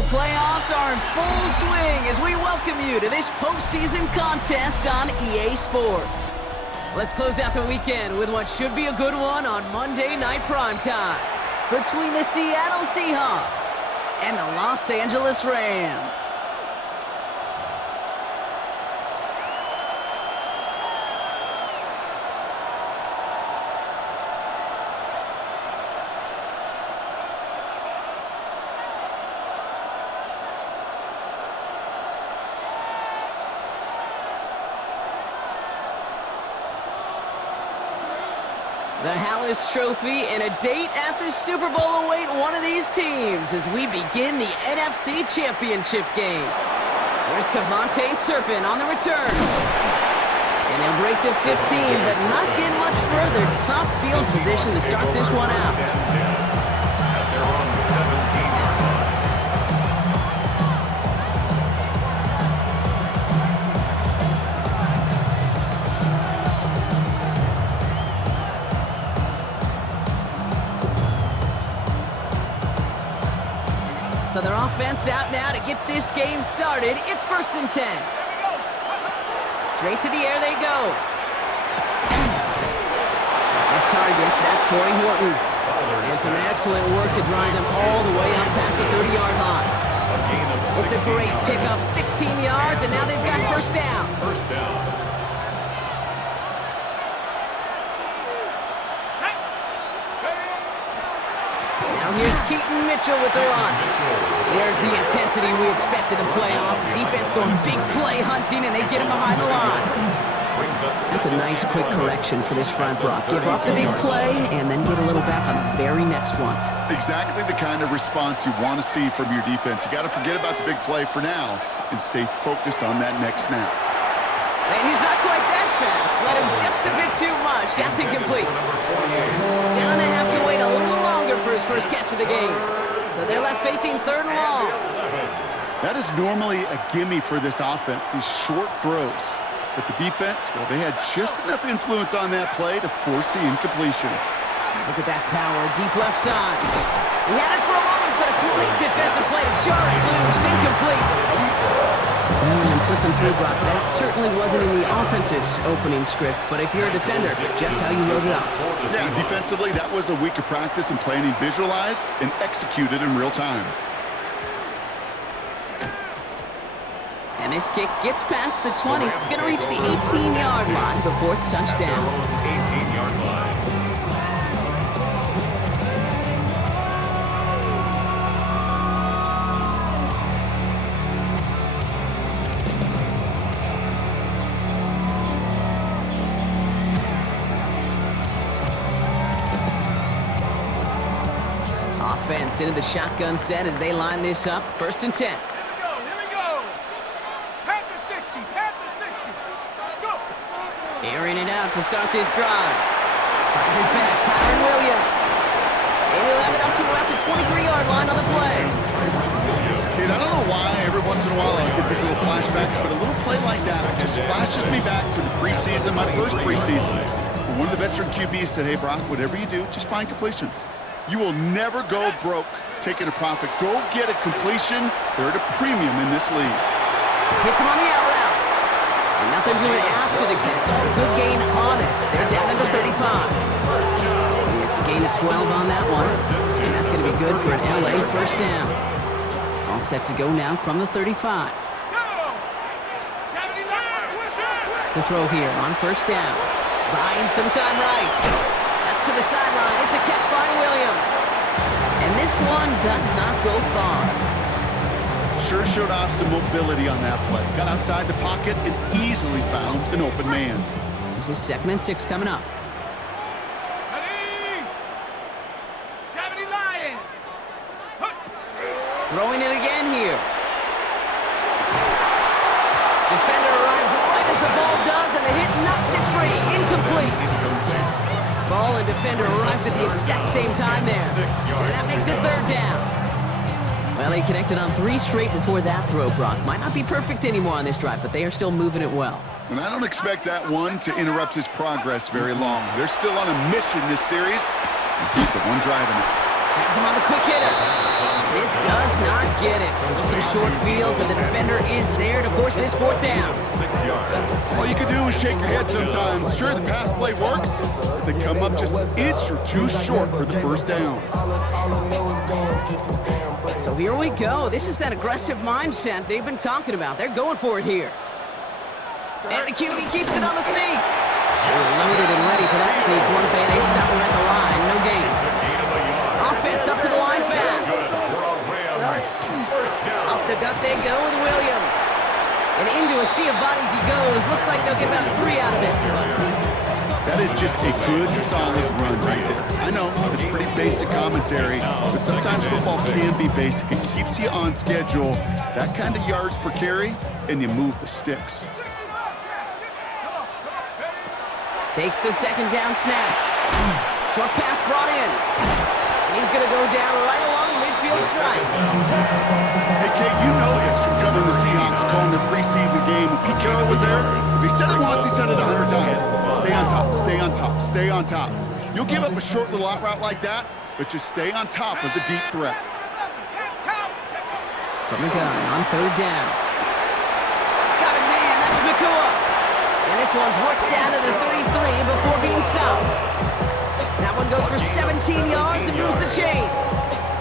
The playoffs are in full swing as we welcome you to this postseason contest on EA Sports. Let's close out the weekend with what should be a good one on Monday Night Primetime between the Seattle Seahawks and the Los Angeles Rams. The Hallis Trophy and a date at the Super Bowl await one of these teams as we begin the NFC Championship game. There's Cavante Turpin on the return. And he'll break the 15, but not get much further. Tough field position to start this one out. So their offense out now to get this game started. It's 1st and 10. Straight to the air they go. That's his target. That's Torrey Horton. And some excellent work to drive them all the way up past the 30-yard line. It's a great pickup, 16 yards, and now they've got first down. Here's Keaton Mitchell with the run. There's the intensity we expect in the playoffs. The defense going big play hunting, and they get him behind the line. That's a nice quick correction for this front, Brock. Give up the big play, and then get a little back on the very next one. Exactly the kind of response you want to see from your defense. You got to forget about the big play for now and stay focused on that next snap. And he's not quite that fast. Let him just a bit too much. That's incomplete. Gonna have to wait a little longer for his first catch of the game. So they're left facing 3rd and long. That is normally a gimme for this offense, these short throws. But the defense, well, they had just enough influence on that play to force the incompletion. Look at that power, deep left side. He had it for a moment, but a great defensive play to jar it loose, incomplete. I'm flipping through, Brock. That certainly wasn't in the offense's opening script, but if you're a defender, just how you wrote it up. Yeah, defensively, that was a week of practice and planning visualized and executed in real time. And this kick gets past the 20. It's going to reach the 18-yard line before it's touchdown. 18-yard line. Offense into the shotgun set as they line this up. 1st and 10. Here we go. Panther 60, Panther 60. Go. Airing it out to start this drive. Finds his back, Kyron Williams. And he'll have it up to about the 23-yard line on the play. Kid, I don't know why every once in a while I get these little flashbacks, but a little play like that just flashes me back to the preseason, my first preseason. When one of the veteran QBs said, hey, Brock, whatever you do, just find completions. You will never go broke taking a profit. Go get a completion. They're at a premium in this league. Hits him on the out route. And nothing doing after the catch. A good gain on it. They're down to the 35. It's a gain of 12 on that one. And that's going to be good for an LA first down. All set to go now from the 35. To throw here on first down. Buying some time right. That's to the sideline. It's a catch by Williams. And this one does not go far. Sure showed off some mobility on that play. Got outside the pocket and easily found an open man. This is 2nd and 6 coming up. Ready? 70 Lion. Throwing it again here. Defender arrives right as the ball does, and the hit knocks it free. Incomplete. Ball and defender arrived at the exact same time there. And that makes it 3rd down. Well, they connected on 3 straight before that throw, Brock. Might not be perfect anymore on this drive, but they are still moving it well. And I don't expect that one to interrupt his progress very long. They're still on a mission this series. He's the one driving it. Has him on the quick hitter. And This does not get it. Looking short field, but the defender is there to force this fourth down. All you can do is shake your head sometimes. Sure, the pass play works, but they come up just an inch or two short for the first down. So here we go. This is that aggressive mindset they've been talking about. They're going for it here. And the QB keeps it on the sneak. They're loaded and ready for that sneak. One bay, they stop him at the line. No gain. Offense up to the line fast. Up the gut they go with Williams. And into a sea of bodies he goes. Looks like they'll get about 3 out of it. That is just a good, solid run right there. I know, it's pretty basic commentary, but sometimes football can be basic. It keeps you on schedule. That kind of yards per carry, and you move the sticks. Takes the second down snap. Short pass brought in. And he's going to go down right along the midfield stripe. Hey, Kate, you know this from covering the Seahawks, calling their preseason game. When Pete Carroll was there, if he said it once, he said it 100 times. Stay on top, stay on top, stay on top. You'll give up a short little out route like that, but just stay on top of the deep threat. From the gun on third down. Got it, man. That's Nakua. And this one's worked down to the 33 before being stopped. That one goes for 17 yards and moves the chains.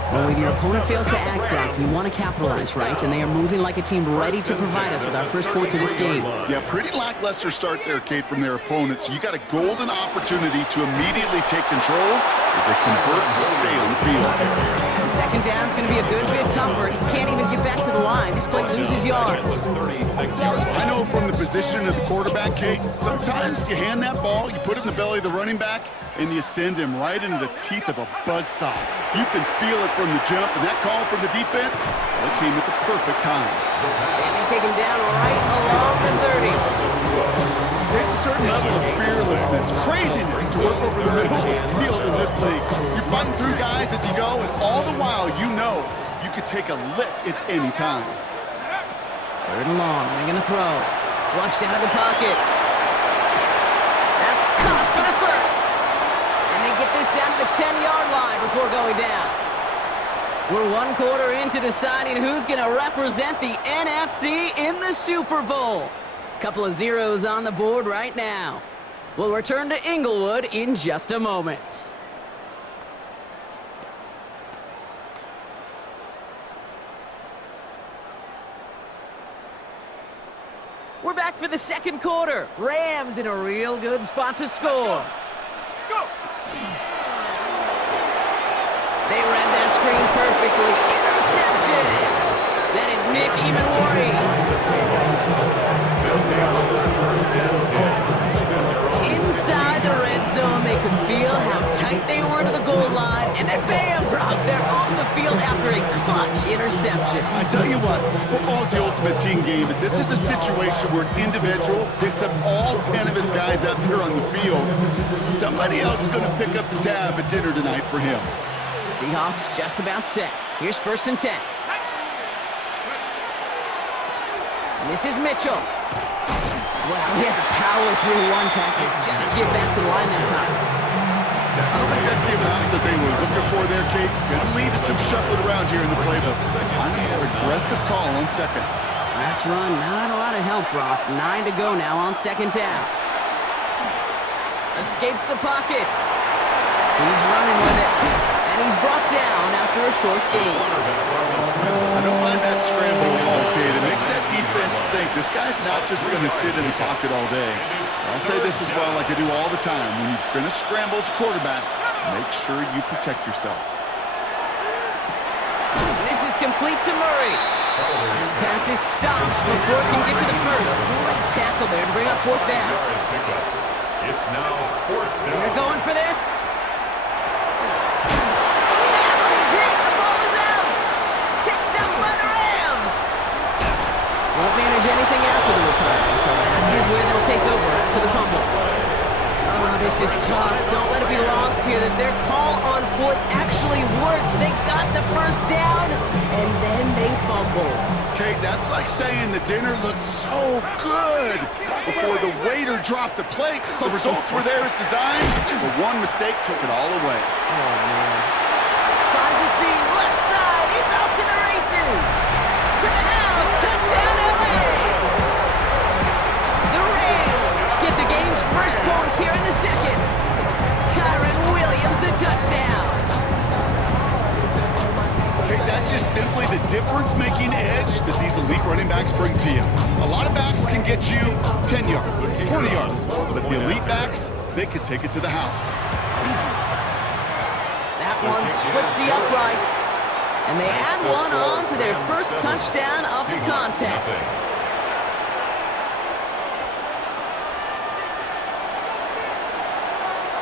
Well, when your opponent fails to act, Brock, you want to capitalize, right? And they are moving like a team ready to provide us with our first point to this game. Yeah, pretty lackluster start there, Kate, from their opponents. You got a golden opportunity to immediately take control as they convert to stay on the field. And second down's going to be a good bit tougher. He can't even get back to the line. This play loses yards. I know from the position of the quarterback, Kate, sometimes you hand that ball, you put it in the belly of the running back, and you send him right into the teeth of a buzzsaw. You can feel it from the jump, and that call from the defense, it came at the perfect time. And they take him down right along the 30. It takes a certain level of fearlessness, craziness to work over the middle of the field in this league. You're fighting through guys as you go, and all the while you know you could take a lick at any time. Third and long, they're going to throw. Flushed out of the pocket. That's caught for the first. And they get this down to the 10-yard line before going down. We're 1 quarter into deciding who's going to represent the NFC in the Super Bowl. Couple of zeros on the board right now. We'll return to Inglewood in just a moment. We're back for the second quarter. Rams in a real good spot to score. Go! They read that screen perfectly. Interception! That is Nick Ebenwari. Inside the red zone, they could feel how tight they were to the goal line, and then bam, Brock, they're off the field after a clutch interception. I tell you what, football's the ultimate team game, but this is a situation where an individual picks up all 10 of his guys out there on the field. Somebody else is going to pick up the tab at dinner tonight for him. Seahawks just about set. Here's 1st and 10. This is Mitchell. Well, he had to power through one tackle just to get back to the line that time. I don't think that's the amount that they were looking for there, Kate. Going to lead to some shuffling around here in the playbook. Find a more aggressive call on second. Last run, not a lot of help, Brock. 9 to go now on second down. Escapes the pocket. He's running with it. And he's brought down after a short gain. I don't mind that scramble at all, Kate. It makes that defense think this guy's not just going to sit in the pocket all day. I'll say this as well, like I do all the time. When you're going to scramble as a quarterback, make sure you protect yourself. This is complete to Murray. And the pass is stopped before it can get to the first. Great tackle there to bring up 4th down. It's now 4th down. They're going for this. Massive hit. The ball is out. Picked up by the Rams. Won't manage anything after the recovery, so that is where they'll take over after the fumble. Oh, this is tough. Don't let it be lost here that their call on 4th actually worked. They got the first down, and then they fumbled. Kate, that's like saying the dinner looked so good before the waiter dropped the plate. The results were there as designed, but one mistake took it all away. Oh, man. Finds a seam, left side, he's off to goes. To the house. Touchdown, LA. The Rams get the game's first points here in the second. Kyron Williams, the touchdown. Okay, that's just simply the difference-making edge that these elite running backs bring to you. A lot of backs can get you 10 yards, 20 yards, but the elite backs, they can take it to the house. That one splits the uprights, and they add one on to their first touchdown of the contest.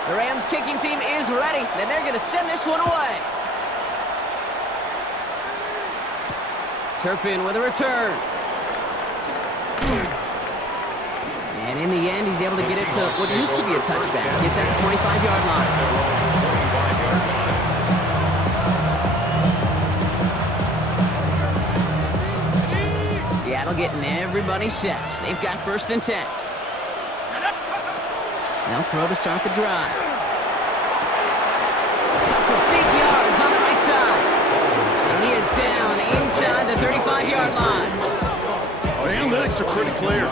The Rams kicking team is ready, and they're going to send this one away. Turpin with a return. And in the end, he's able to get it to what used to be a touchback. It's at the 25-yard line. Seattle getting everybody set. They've got 1st and 10. They'll throw to start the drive. Cut for big yards on the right side. And he is down inside the 35-yard line. The analytics are pretty clear.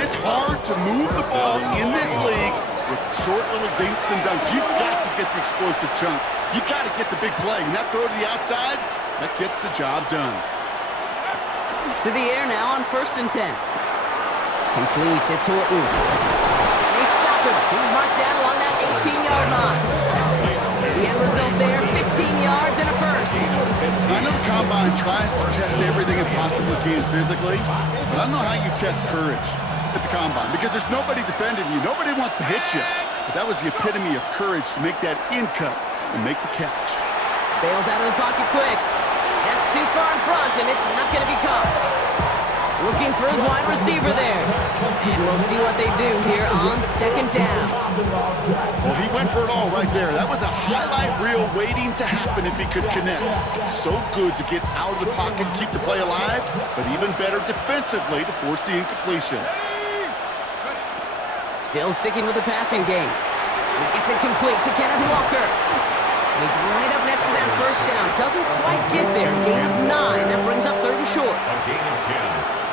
It's hard to move the ball in this league with short little dinks and dunks. You've got to get the explosive chunk. You've got to get the big play. And that throw to the outside, that gets the job done. To the air now on 1st and 10. Complete, it's Horton. And they stop him. He's marked down along that 18-yard line. The end result there, 15 yards and a first. I know the Combine tries to test everything it possibly can physically, but I don't know how you test courage at the Combine because there's nobody defending you. Nobody wants to hit you. But that was the epitome of courage to make that in cut and make the catch. Bails out of the pocket quick. That's too far in front, and it's not going to be caught. Looking for his wide receiver there. And we'll see what they do here on 2nd down. Well, he went for it all right there. That was a highlight reel waiting to happen if he could connect. So good to get out of the pocket, keep the play alive, but even better defensively to force the incompletion. Still sticking with the passing game. It's incomplete to Kenneth Walker. And he's right up next to that 1st down. Doesn't quite get there. Gain of 9. That brings up 3rd and short.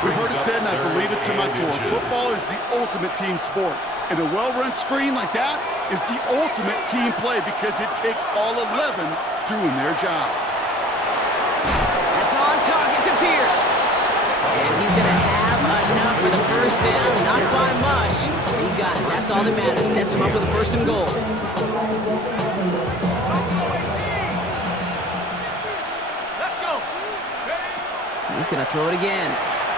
We've heard it said, and I believe it to my core, football is the ultimate team sport. And a well-run screen like that is the ultimate team play because it takes all 11 doing their job. That's on target to Pierce. And he's going to have enough for the 1st down. Not by much. He got it. That's all that matters. Sets him up with a 1st and goal. Let's go. He's going to throw it again.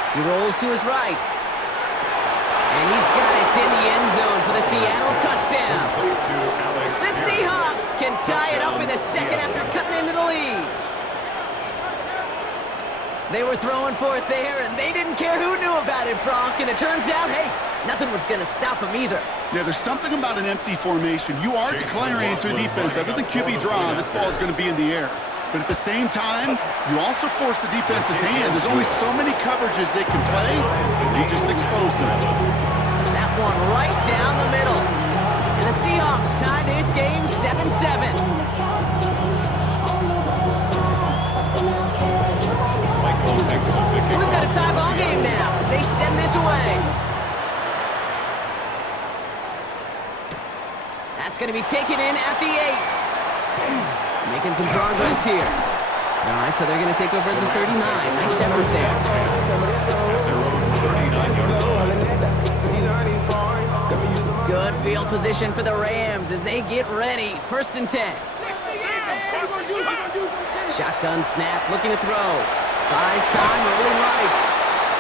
He rolls to his right. And he's got it in the end zone for the Seattle touchdown. The Seahawks can tie it up in the second after cutting into the lead. They were throwing for it there, and they didn't care who knew about it, Bronk. And it turns out, hey, nothing was going to stop them either. Yeah, there's something about an empty formation. You are declaring into a defense. Other than QB draw, this ball is going to be in the air. But at the same time, you also force the defense's hand. There's only so many coverages they can play, and they just expose them. That one right down the middle. And the Seahawks tie this game 7-7. We've got a tie ball game now as they send this away. That's going to be taken in at the 8. Making some progress here. All right, so they're going to take over at the 39. Nice effort there. Good field position for the Rams as they get ready. 1st and 10. Shotgun snap, looking to throw. Buys time, rolling right.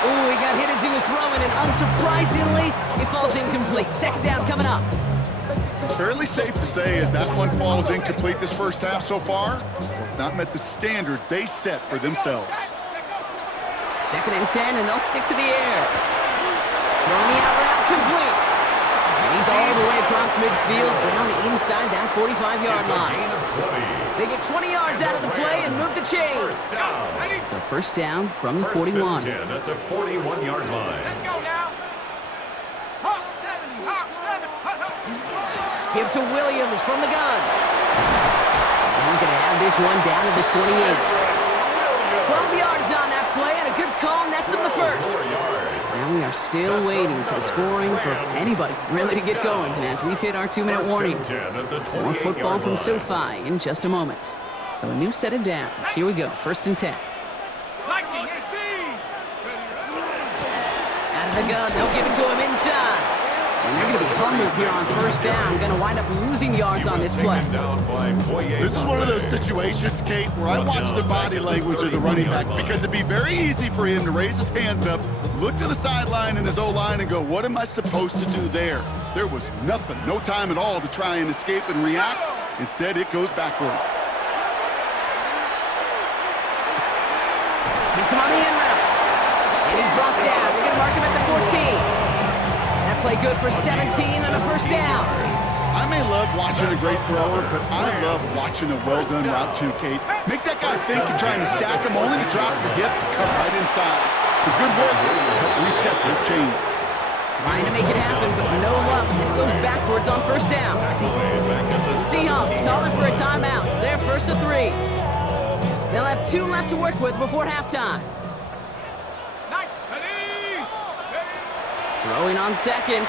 Ooh, he got hit as he was throwing, and unsurprisingly, it falls incomplete. 2nd down coming up. Fairly safe to say as that one falls incomplete this 1st half so far, it's not met the standard they set for themselves. 2nd and 10, and they'll stick to the air. Throwing the out route complete. And he's all the way across midfield, down inside that 45-yard line. They get 20 yards out of the play and move the chains. So 1st down from the 41. At the 41-yard line. Let's go now. Hawk 7, Hawk 7. Give to Williams from the gun. And he's going to have this one down at the 28. 12 yards on that play, and a good call nets him the first. And we are still waiting for the scoring for anybody really to get going as we've hit our 2-minute warning. More football from SoFi in just a moment. So a new set of downs. Here we go, 1st and 10. Out of the gun, they'll give it to him inside. And they're going to be humbled here on 1st down. Going to wind up losing yards on this play. This is one of those situations, Kate, where I watch the body language of the running back because it'd be very easy for him to raise his hands up, look to the sideline and his O-line and go, what am I supposed to do there? There was nothing, no time at all to try and escape and react. Instead, it goes backwards. Hits him on the in route. And he's brought down. They're going to mark him at the 14. Play good for 17 and a 1st down. I may love watching a great thrower, but I love watching a well-done route too, Kate. Make that guy think you're trying to stack him, only to drop your hips, cut right inside. Some good work to help reset those chains. Trying to make it happen, but no luck. This goes backwards on 1st down. The Seahawks calling for a timeout. They're 1st and 3. They'll have 2 left to work with before halftime. Throwing on 2nd.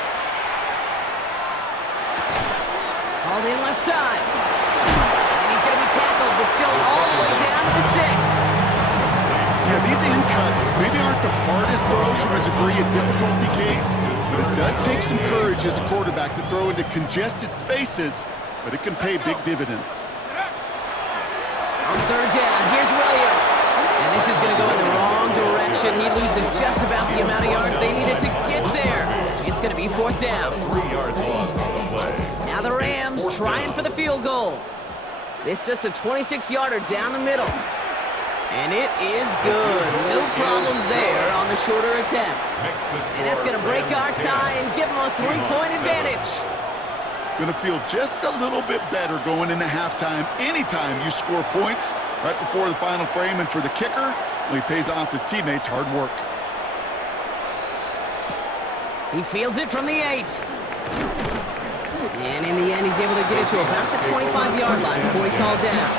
Hauled in left side. And he's going to be tackled, but still all the way down to the 6. Yeah, these in cuts maybe aren't the hardest throws from a degree of difficulty, Kate, but it does take some courage as a quarterback to throw into congested spaces, but it can pay big dividends. On 3rd down, here's Williams. And this is going to go in the wrong direction. He loses just about the amount of yards they needed to get there. It's going to be 4th down. 3-yard loss on the play. Now the Rams trying for the field goal. It's just a 26-yarder down the middle. And it is good. No problems there on the shorter attempt. And that's going to break our tie and give them a 3-point advantage. Going to feel just a little bit better going into halftime anytime you score points right before the final frame. And for the kicker, well, he pays off his teammates' hard work. He fields it from the 8. And in the end, he's able to get it to about the 25-yard line before he's hauled down.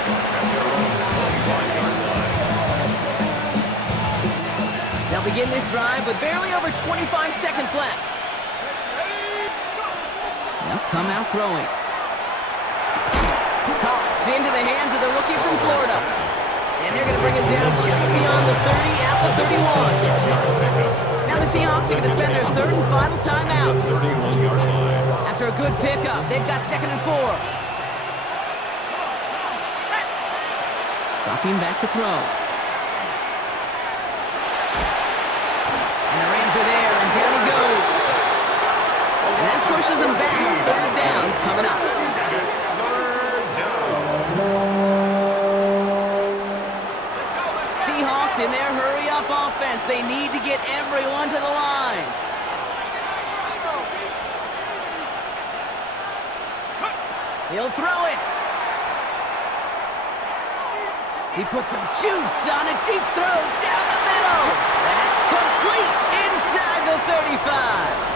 They'll begin this drive with barely over 25 seconds left. They'll come out throwing. Caught into the hands of the rookie from Florida. And they're going to bring him down just beyond the 30 at the 31. Now the Seahawks are going to spend their 3rd and final timeout. After a good pickup, they've got 2nd and 4. Dropping back to throw. And the Rams are there, and down he goes. And that pushes them back. 3rd down coming up. It's 3rd down. Seahawks in their hurry-up offense. They need to get everyone to the line. He'll throw it. He puts some juice on a deep throw down the middle. That's complete inside the 35.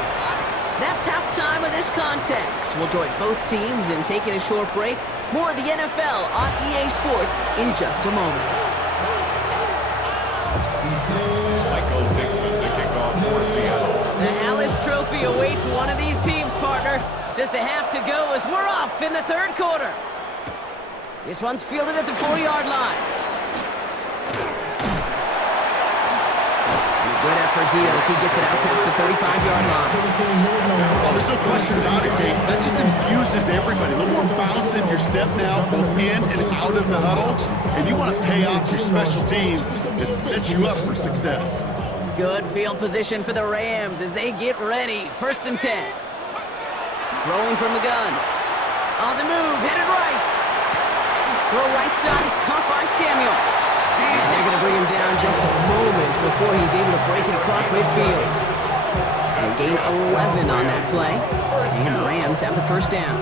That's halftime of this contest. We'll join both teams in taking a short break. More of the NFL on EA Sports in just a moment. Michael Dixon to kick off for Seattle. The Hallis Trophy awaits one of these teams, partner. Just a half to go as we're off in the 3rd quarter. This one's fielded at the 4-yard line. And a good effort here as he gets it out past the 35-yard line. Well, there's no question about it, Kate. That just infuses everybody. A little more bounce in your step now, both in and out of the huddle. And you want to pay off your special teams. It sets you up for success. Good field position for the Rams as they get ready. 1st and 10. Throwing from the gun. On the move, headed right. Throw right side is caught by Samuel. And they're going to bring him down just a moment before he's able to break it across midfield. And gain 11 on that play. And the Rams have the 1st down.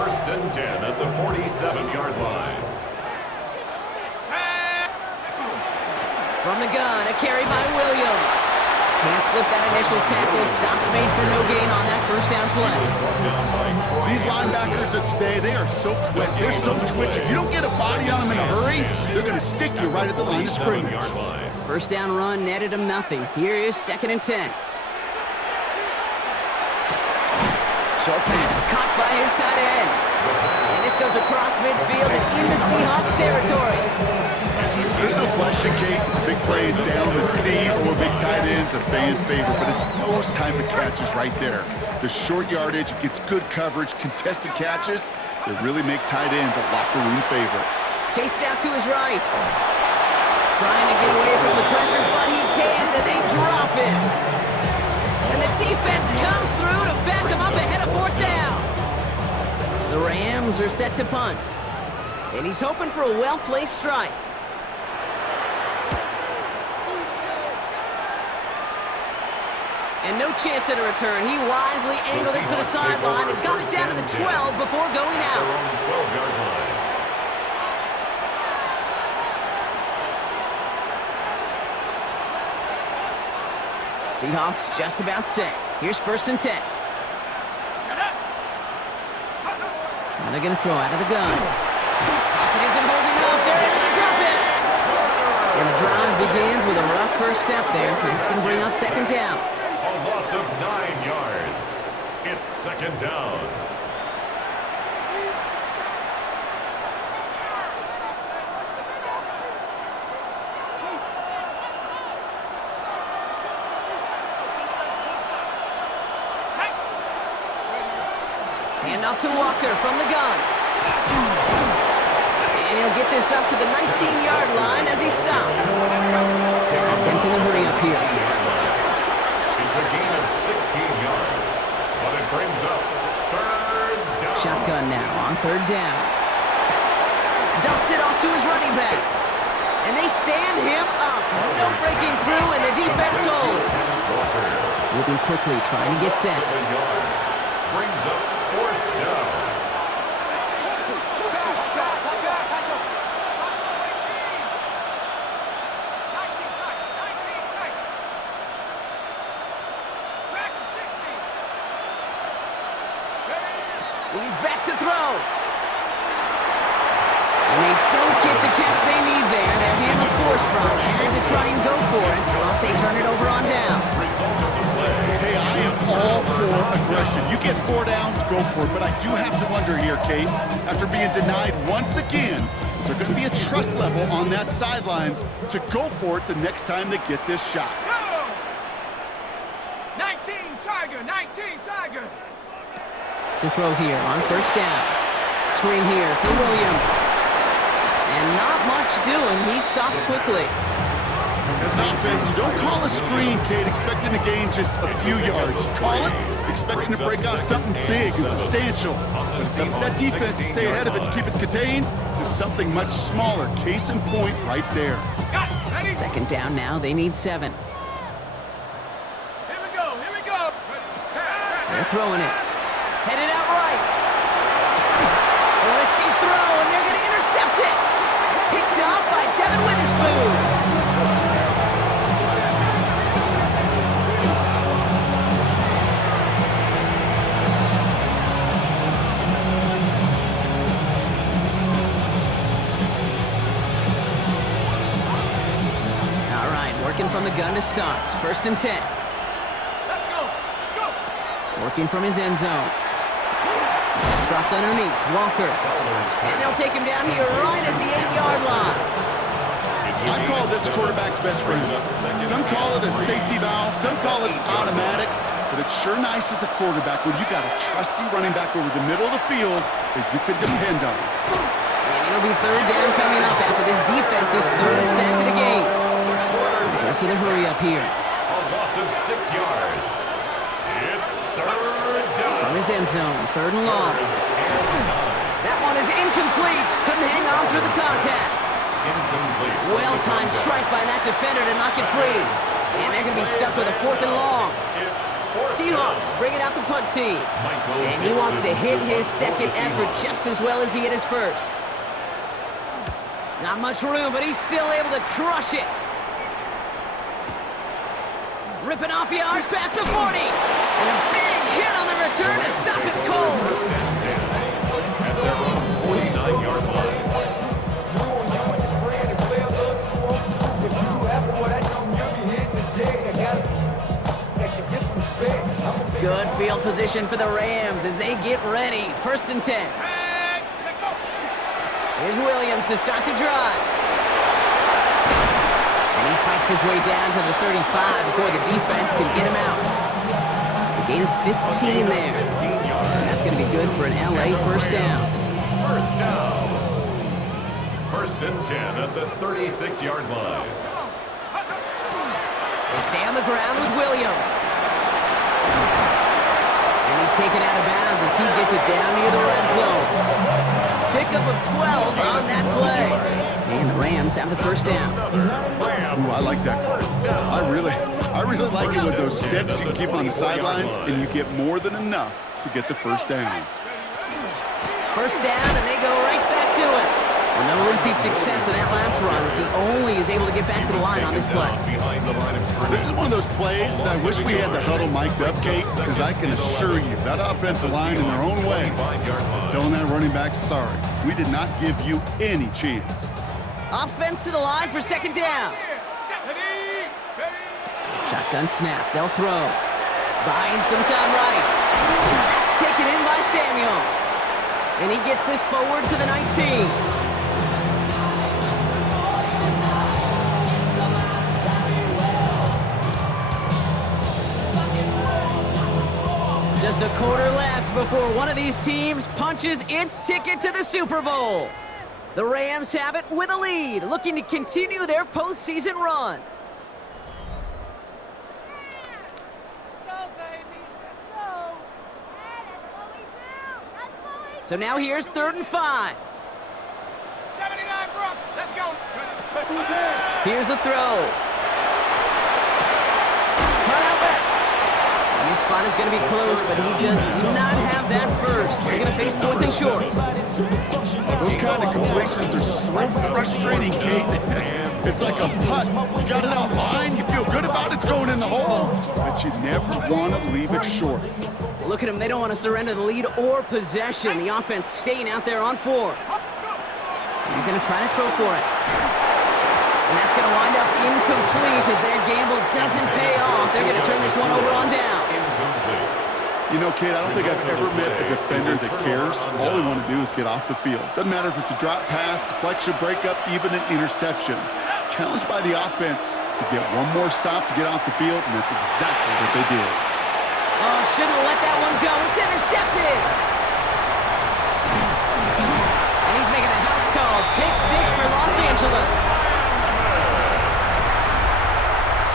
1st and 10 at the 47-yard line. From the gun, a carry by Williams. Can't slip that initial tackle. Stops made for no gain on that first down play. These linebackers of today, they are so quick. They're so twitchy. You don't get a body on them in a hurry, they're going to stick you right at the line of scrimmage. First down run netted him nothing. Here is 2nd and 10. Short pass caught by his tight end. And this goes across midfield and into Seahawks territory. There's no question, Kate, big plays down the seam or big tight ends, a fan favorite, but it's those type of catches right there. The short yardage, it gets good coverage, contested catches that really make tight ends a locker room favorite. Chased out to his right. Trying to get away from the pressure, but he can't, and they drop him. And the defense comes through to back him up ahead of 4th down. The Rams are set to punt. And he's hoping for a well-placed strike. And no chance at a return. He wisely angled it for the sideline and got it down to the 12 before going out. Seahawks just about set. Here's 1st and 10. Now they're going to throw out of the gun. Pocket isn't holding up. They're able to drop it. And the drive begins with a rough first step there. That's going to bring up 2nd down. A loss of 9 yards. It's 2nd down. Handoff to Walker from the gun. And he'll get this up to the 19-yard line as he stopped. Offense in a hurry up here. It's a gain of 16 yards, but it brings up 3rd down. Shotgun now on 3rd down. Dumps it off to his running back. And they stand him up. No breaking through, and the defense holds. Moving quickly, trying to get set. Brings up 4th down. He's back to throw. And they don't get the catch they need there. Their hand was forced, Brock. Had to try and go for it, but they turn it over on downs. Hey, I am all for aggression. You get 4 downs, go for it. But I do have to wonder here, Kate, after being denied once again, is there going to be a trust level on that sidelines to go for it the next time they get this shot? Go! 19 Tiger, 19 Tiger. To throw here on 1st down. Screen here for Williams. And not much doing. He stopped quickly. As an offense, you don't call a screen, Kate, expecting to gain just a few yards. You call it expecting to break out something big and substantial. But it's up to that defense to stay ahead of it, to keep it contained to something much smaller. Case in point right there. 2nd down now. They need 7. Here we go, here we go. They're throwing it. Headed out right. A risky throw, and they're going to intercept it. Picked off by Devin Witherspoon. All right, working from the gun to start. 1st and 10. Let's go, go. Working from his end zone. It's dropped underneath. Walker. And they'll take him down here right at the 8-yard line. I call this quarterback's best friend. Some call it a safety valve, some call it automatic, but it's sure nice as a quarterback when you got a trusty running back over the middle of the field that you can depend on. And it'll be 3rd down coming up after this defense's 3rd sack of the game. Goes to the hurry up here. A loss of 6 yards. It's 3rd down. From his end zone, 3rd and long. That one is incomplete. Couldn't hang on through the contact. Incomplete. Well-timed strike by that defender to knock it free. And they're going to be stuck with a 4th and long. Seahawks bringing out the punt team. And he wants to hit his 2nd effort just as well as he hit his 1st. Not much room, but he's still able to crush it. Ripping off yards past the 40. And a big hit on the return to stop it cold. First and 10 at their own 49-yard line. Good field position for the Rams as they get ready. First and 10. Here's Williams to start the drive. And he fights his way down to the 35 before the defense can get him out. A gain of 15 there. And that's going to be good for an LA first down. First down. First and 10 at the 36-yard line. They stay on the ground with Williams. And he's taken out of bounds as he gets it down near the red zone. Pickup of 12 on that play. And the Rams have the first down. Ooh, I like that. I really like it with those steps you can keep on the sidelines, and you get more than enough to get the first down. First down, and they go right back to it. Well, no repeat success in that last run as he only is able to get back to the line on this play. This is one of those plays that I wish we had the huddle mic'd up, Kate, because I can assure you that offensive line in their own way is telling that running back, sorry, we did not give you any chance. Offense to the line for second down. Shotgun snap, they'll throw. Buying some time right. That's taken in by Samuel. And he gets this forward to the 19. Just a quarter left before one of these teams punches its ticket to the Super Bowl. The Rams have it with a lead, looking to continue their postseason run. So now here's 3rd and 5. 79, Brock. Let's go. Here's a throw. Cut out left. And this spot is going to be close, but he does not have that first. They're going to face 4th and short. Those kind of completions are so frustrating, Kate. It's like a putt. You got it out line, you feel good about it's going in the hole, but you never want to leave it short. Look at them. They don't want to surrender the lead or possession. The offense staying out there on 4. They're going to try to throw for it. And that's going to wind up incomplete as their gamble doesn't pay off. They're going to turn this one over on downs. You know, Kate, I don't think I've ever met a defender that cares. All they want to do is get off the field. Doesn't matter if it's a drop pass, deflection, breakup, even an interception. Challenged by the offense to get one more stop to get off the field, and that's exactly what they did. Oh, shouldn't have let that one go. It's intercepted. And he's making a house call. Pick 6 for Los Angeles.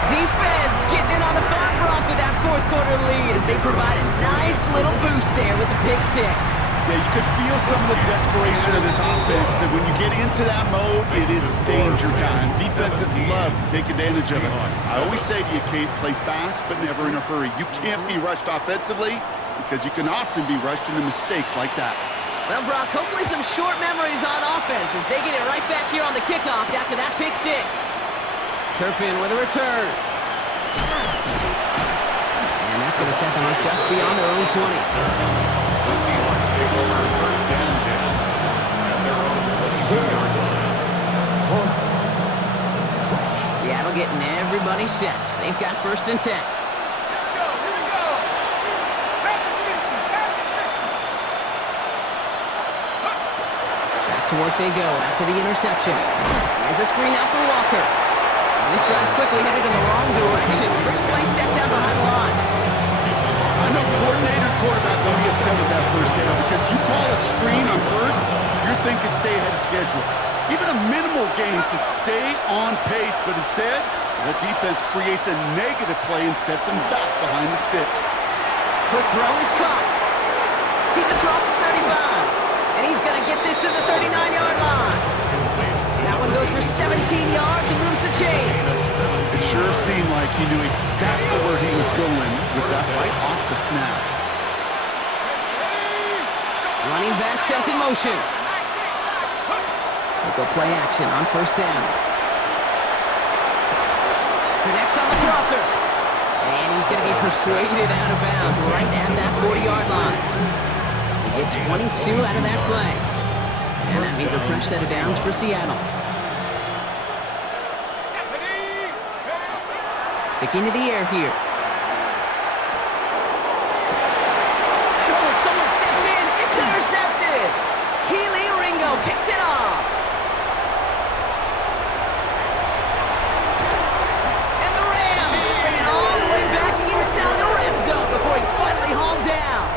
Defense getting in on the far block with that 4th quarter lead as they provide a nice little boost there with the pick 6. Yeah, you could feel some of the desperation of this offense, and when you get into that mode, it is danger time. Defenses love to take advantage of it. I always say to you, Kate, play fast but never in a hurry. You can't be rushed offensively because you can often be rushed into mistakes like that. Well, Brock, hopefully some short memories on offense as they get it right back here on the kickoff after that pick 6. Turpin with a return. And that's going to set them up just beyond their own 20. The Seahawks take over first and 10 at their own 22-yard line. Seattle getting everybody set. They've got first and 10. Here we go. Pass the 60. Pass the 60. Back to work they go after the interception. Here's a screen now for Walker. And this drive's quickly headed in the wrong direction. First play set down behind the line. I know coordinator, quarterback don't get upset with that first down because you call a screen on first, you're thinking stay ahead of schedule. Even a minimal gain to stay on pace, but instead, the defense creates a negative play and sets him back behind the sticks. Quick throw is caught. He's across the 35. And he's going to get this to the 39-yard line. That one goes for 17 yards and moves the chains. It sure seemed like he knew exactly where he was going with that right off the snap. Running back sets in motion. They go play action on first down. Connects on the crosser. persuaded out of bounds right at that 40-yard line. They get 22 out of that play. And that means a fresh set of downs for Seattle. Sticking to the air here. And oh, someone stepped in. It's intercepted. Keely Ringo kicks it off. And the Rams bring it all the way back inside the red zone before he's finally hauled down.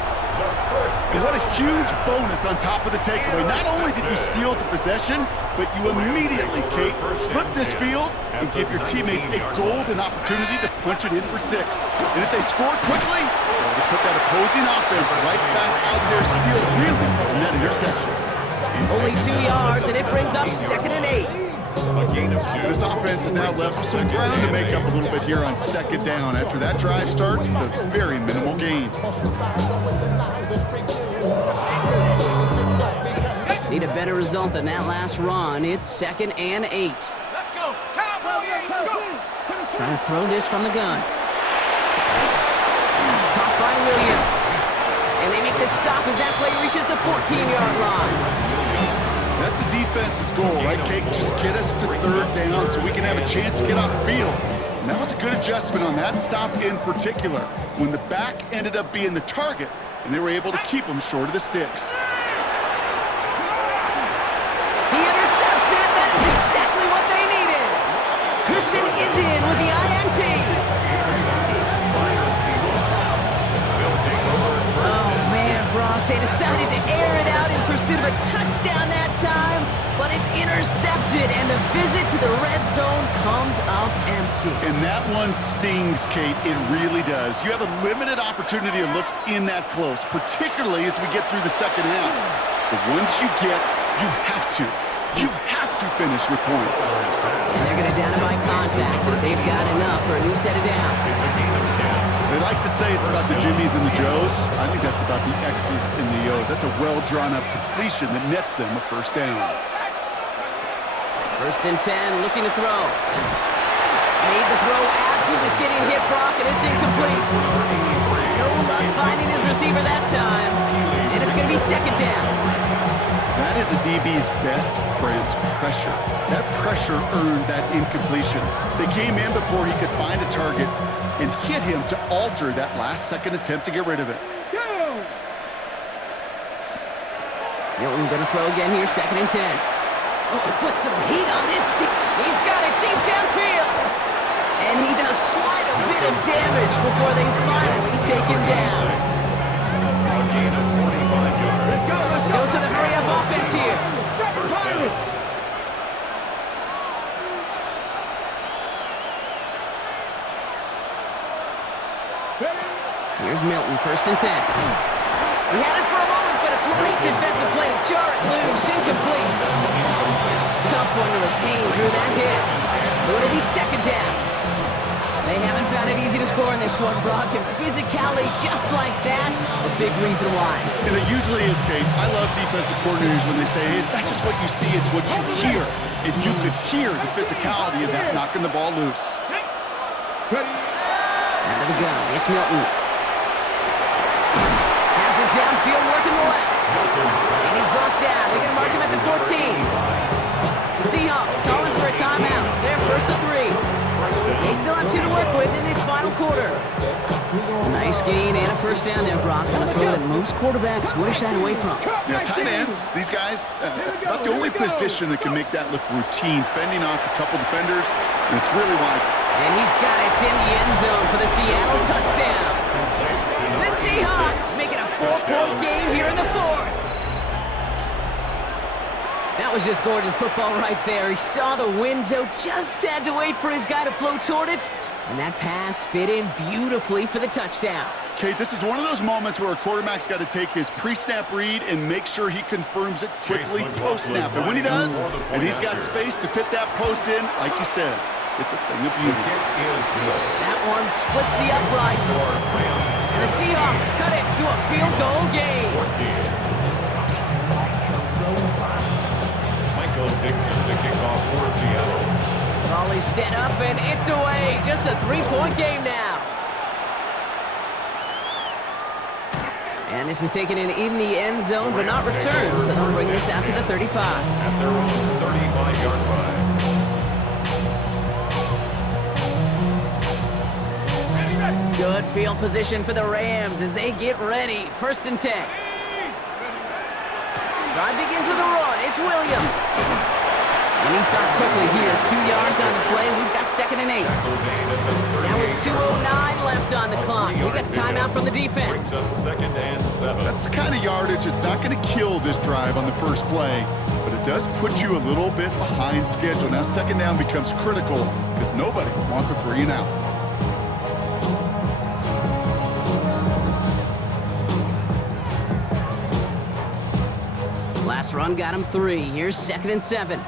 And what a huge bonus on top of the takeaway. Not only did you steal the possession, but you immediately, Kate, flip this field and give your teammates a golden opportunity to punch it in for 6. And if they score quickly, they put that opposing offense right back out there, steal really from that interception. Only 2 yards, and it brings up 2nd and 8. This offense is now left with some ground to make up a little bit here on 2nd down after that drive starts with a very minimal gain. Need a better result than that last run. It's 2nd and 8. Let's go. Cowboys, go. Trying to throw this from the gun. That's caught by Williams. And they make the stop as that play reaches the 14-yard line. That's a defense's goal, right, Kate? Just get us to 3rd down so we can have a chance to get off the field. And that was a good adjustment on that stop in particular, when the back ended up being the target, and they were able to keep him short of the sticks. He intercepts it. That is exactly what they needed. Christian is in with the INT. Oh, man, Brock, they decided to air it out in pursuit of a touchdown that time, but it's intercepted, and the visit to the red zone comes up empty. And that one stings, Kate. It really does. You have a limited opportunity of looks in that close, particularly as we get through the 2nd half. But once you get, you have to. You have to finish with points. And they're going to down it by contact as they've got enough for a new set of downs. They like to say it's about the Jimmies and the Joes. I think that's about the X's and the O's. That's a well-drawn-up completion that nets them a 1st down. 1st and 10, looking to throw. Made the throw as he was getting hit, Brock, and it's incomplete. No luck finding his receiver that time, and it's going to be 2nd down. That is a DB's best friend, pressure. That pressure earned that incompletion. They came in before he could find a target and hit him to alter that last-second attempt to get rid of it. Milton going to throw again here, 2nd and 10. Oh, put some heat on this. He's got it deep downfield. And he does quite a bit of damage before they finally take him down. Goes to the hurry-up offense here. Here's Milton, 1st and 10. He had it for a moment, but a great defensive play to jar it loose, incomplete. Tough one to retain through that hit. So it'll be 2nd down. They haven't found it easy to score in this one, Brock, and physicality just like that, a big reason why. And it usually is, Kate. I love defensive coordinators when they say, hey, it's not just what you see, it's what you hear. And you could hear the physicality of that knocking the ball loose. Out of the gun, it's Milton. Has it downfield, working the left. And he's brought down. They're going to mark him at the 14. The Seahawks calling for a timeout. They're 1st and 3. They still have 2 to work with in this final quarter. A nice gain and a 1st down there, Brock. On a throw that most quarterbacks would have shied away from. Yeah, tight ends, these guys, about the only position that can make that look routine, fending off a couple defenders, and it's really wide. And he's got it in the end zone for the Seattle touchdown. The Seahawks making a 4-point game here in the 4th. That was just gorgeous football right there. He saw the window, just had to wait for his guy to flow toward it, and that pass fit in beautifully for the touchdown. Kate, this is one of those moments where a quarterback's got to take his pre-snap read and make sure he confirms it quickly post-snap. And when he does, and he's got space to fit that post in, like you said, it's a thing of beauty. That one splits the uprights. And the Seahawks cut it to a field goal game. Dixon to kick off for Seattle. Ball is set up and it's away. Just a 3-point game now. And this is taken in the end zone, but not returned, so they'll bring this out to the 35. At their own 35-yard line. Good field position for the Rams as they get ready. 1st and 10. Drive begins with a run. It's Williams. And he starts quickly here. 2 yards on the play. We've got 2nd and 8. Now with 2:09 left on the clock. We got a timeout from the defense. 2nd and 7. That's the kind of yardage it's not going to kill this drive on the first play, but it does put you a little bit behind schedule. Now 2nd down becomes critical because nobody wants a 3 and out. Last run got him 3. Here's 2nd and 7.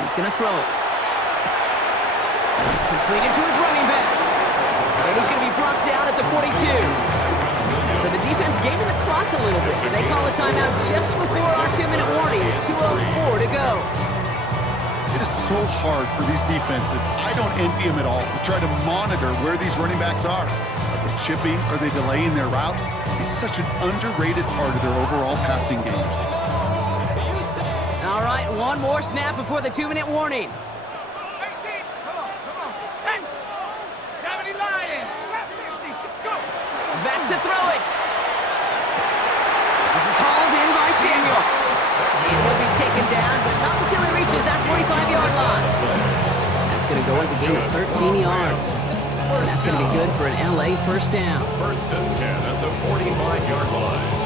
He's going to throw it. Completed to his running back. And he's going to be brought down at the 42. So the defense gave him the clock a little bit. So they call a timeout just before our 2-minute warning. 2:04 to go. It is so hard for these defenses. I don't envy them at all. To try to monitor where these running backs are. Are they chipping? Are they delaying their route? He's such an underrated part of their overall passing game. All right, one more snap before the 2-minute warning. 18, come on, set, 70 Lion, trap 60, go. Back to throw it. This is hauled in by Samuel. And he'll be taken down, but not until he reaches that 45-yard line. That's going to go as a gain of 13 yards. And that's going to be good for an LA 1st down. 1st and 10 at the 45-yard line.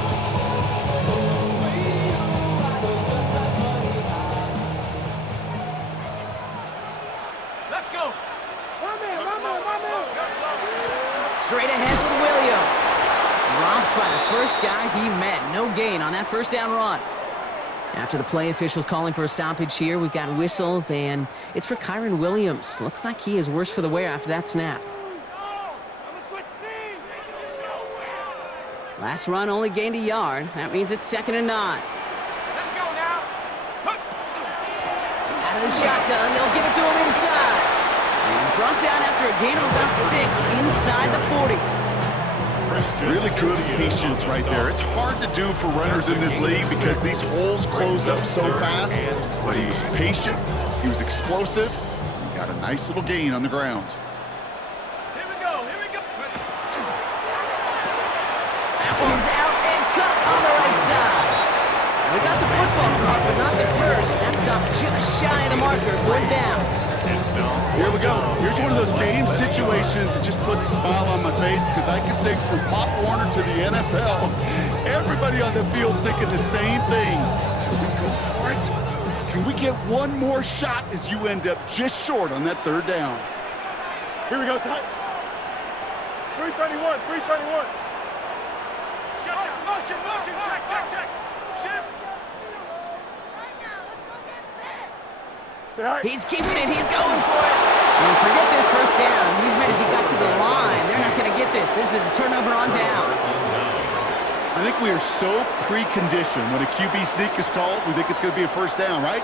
Let's go. Straight ahead with Williams. Dropped by the first guy he met. No gain on that 1st down run. After the play, officials calling for a stoppage here. We've got whistles, and it's for Kyron Williams. Looks like he is worse for the wear after that snap. Last run only gained a yard. That means it's 2nd and 9. Let's go now. Out of the shotgun, they'll give it to him inside. And he's brought down after a gain of about 6 inside the 40. Really good patience right there. It's hard to do for runners in this league because these holes close up so fast. But he was patient, he was explosive, he got a nice little gain on the ground. Here we go. That one's out and cut on the right side. We got the football caught, but not the first. That stopped just shy of the marker. 4th down. Here we go. Here's one of those game situations that just puts a smile on my face because I can think from Pop Warner to the NFL, everybody on the field thinking the same thing. Can we go for it? Can we get one more shot as you end up just short on that 3rd down? Here we go, son. 331. Motion, check. Shift. He's keeping it. He's going for it. And forget this 1st down. He's mad as he got to the line. They're not going to get this. This is a turnover on downs. I think we are so preconditioned. When a QB sneak is called, we think it's going to be a 1st down, right?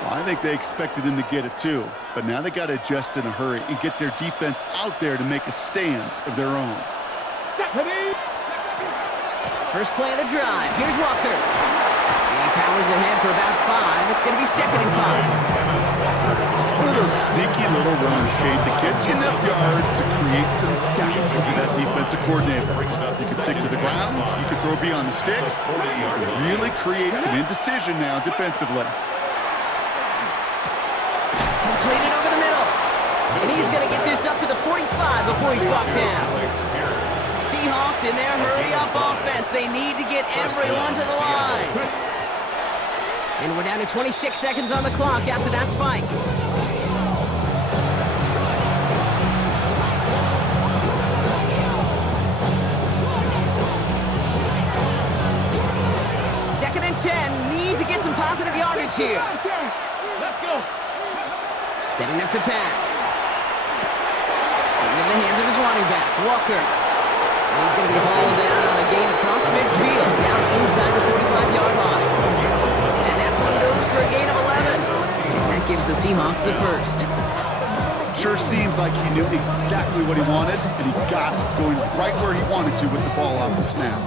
Well, I think they expected him to get it too. But now they got to adjust in a hurry and get their defense out there to make a stand of their own. First play of the drive. Here's Walker. He powers ahead for about 5. It's going to be 2nd and 5. It's one of those sneaky little runs, Kate, that gets you enough yards to create some doubt into that defensive coordinator. You can stick to the ground, you can throw beyond the sticks, and really create some indecision now defensively. Completed over the middle. And he's going to get this up to the 45 before he's brought down. Seahawks in their hurry-up offense. They need to get everyone to the line. And we're down to 26 seconds on the clock after that spike. Second and 10. Need to get some positive yardage here. Let's go. Setting up to pass. Into the hands of his running back, Walker. And he's going to be hauled down on a gain across midfield, down inside the 45-yard line. And that one goes for a gain of 11. And that gives the Seahawks the 1st. Sure seems like he knew exactly what he wanted, and he got it, going right where he wanted to with the ball off the snap.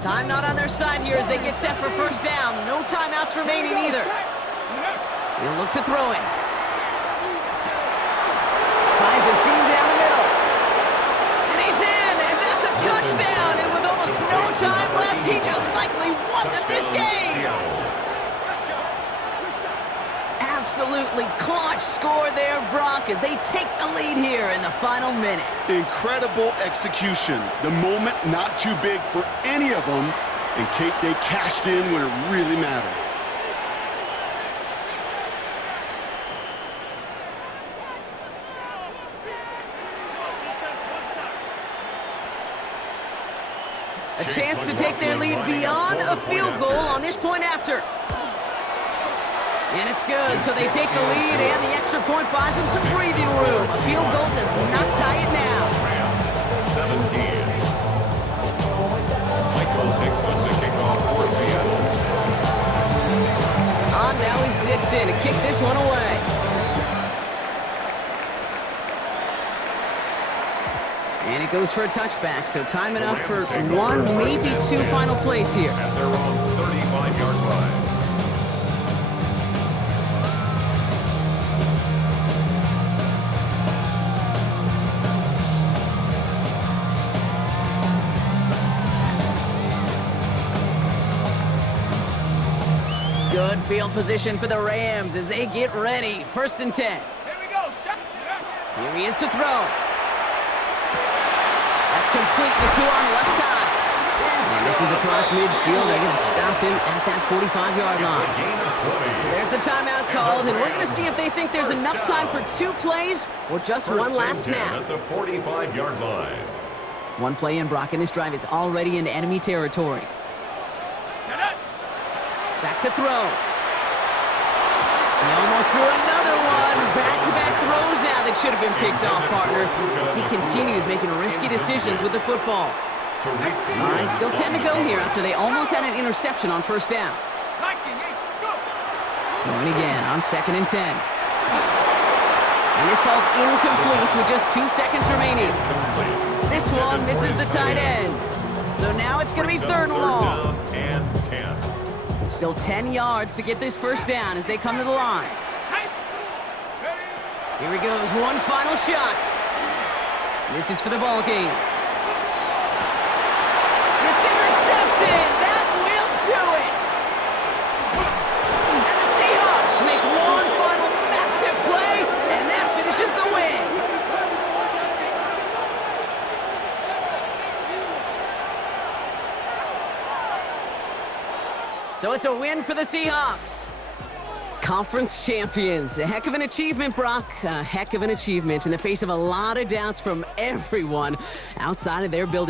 Time not on their side here as they get set for first down. No timeouts remaining either. He'll look to throw it. Finds a seam down the middle. And he's in, and that's a touchdown. And with almost no time left, he just likely won them this game. Absolutely clutch score there, Brock, as they take the lead here in the final minutes. Incredible execution. The moment not too big for any of them, and Kate, they cashed in when it really mattered. A chance to take their lead beyond a field goal on this point after. And it's good, so they take the lead, and the extra point buys them some breathing room. A field goal does not tie it now. Rams 17. Michael Dixon to kick off for Seattle. On now is Dixon to kick this one away. And it goes for a touchback, so time enough for one, maybe two final plays here. At their own 35-yard line. Good field position for the Rams as they get ready. 1st and 10. Here we go. Here he is to throw. That's complete. Naku on the left side. And this is across midfield. They're going to stop him at that 45-yard line. So there's the timeout called, and we're going to see if they think there's enough time for 2 plays or just one last snap. At the 45-yard line. One play in, Brock, and this drive is already into enemy territory. Back to throw. He almost threw another one. Back-to-back throws now that should have been picked off, partner, as he continues making risky decisions with the football. All right, still 10 to go here after they almost had an interception on 1st down. Throwing again on 2nd and 10. And this falls incomplete with just 2 seconds remaining. This one misses the tight end. So now it's going to be 3rd and long. And 10. Still 10 yards to get this 1st down as they come to the line. Here he goes, one final shot. This is for the ball game. It's intercepted. That will do it. And the Seahawks make one final massive play, and that finishes the win. So it's a win for the Seahawks. Conference champions. A heck of an achievement, Brock. A heck of an achievement in the face of a lot of doubts from everyone outside of their building.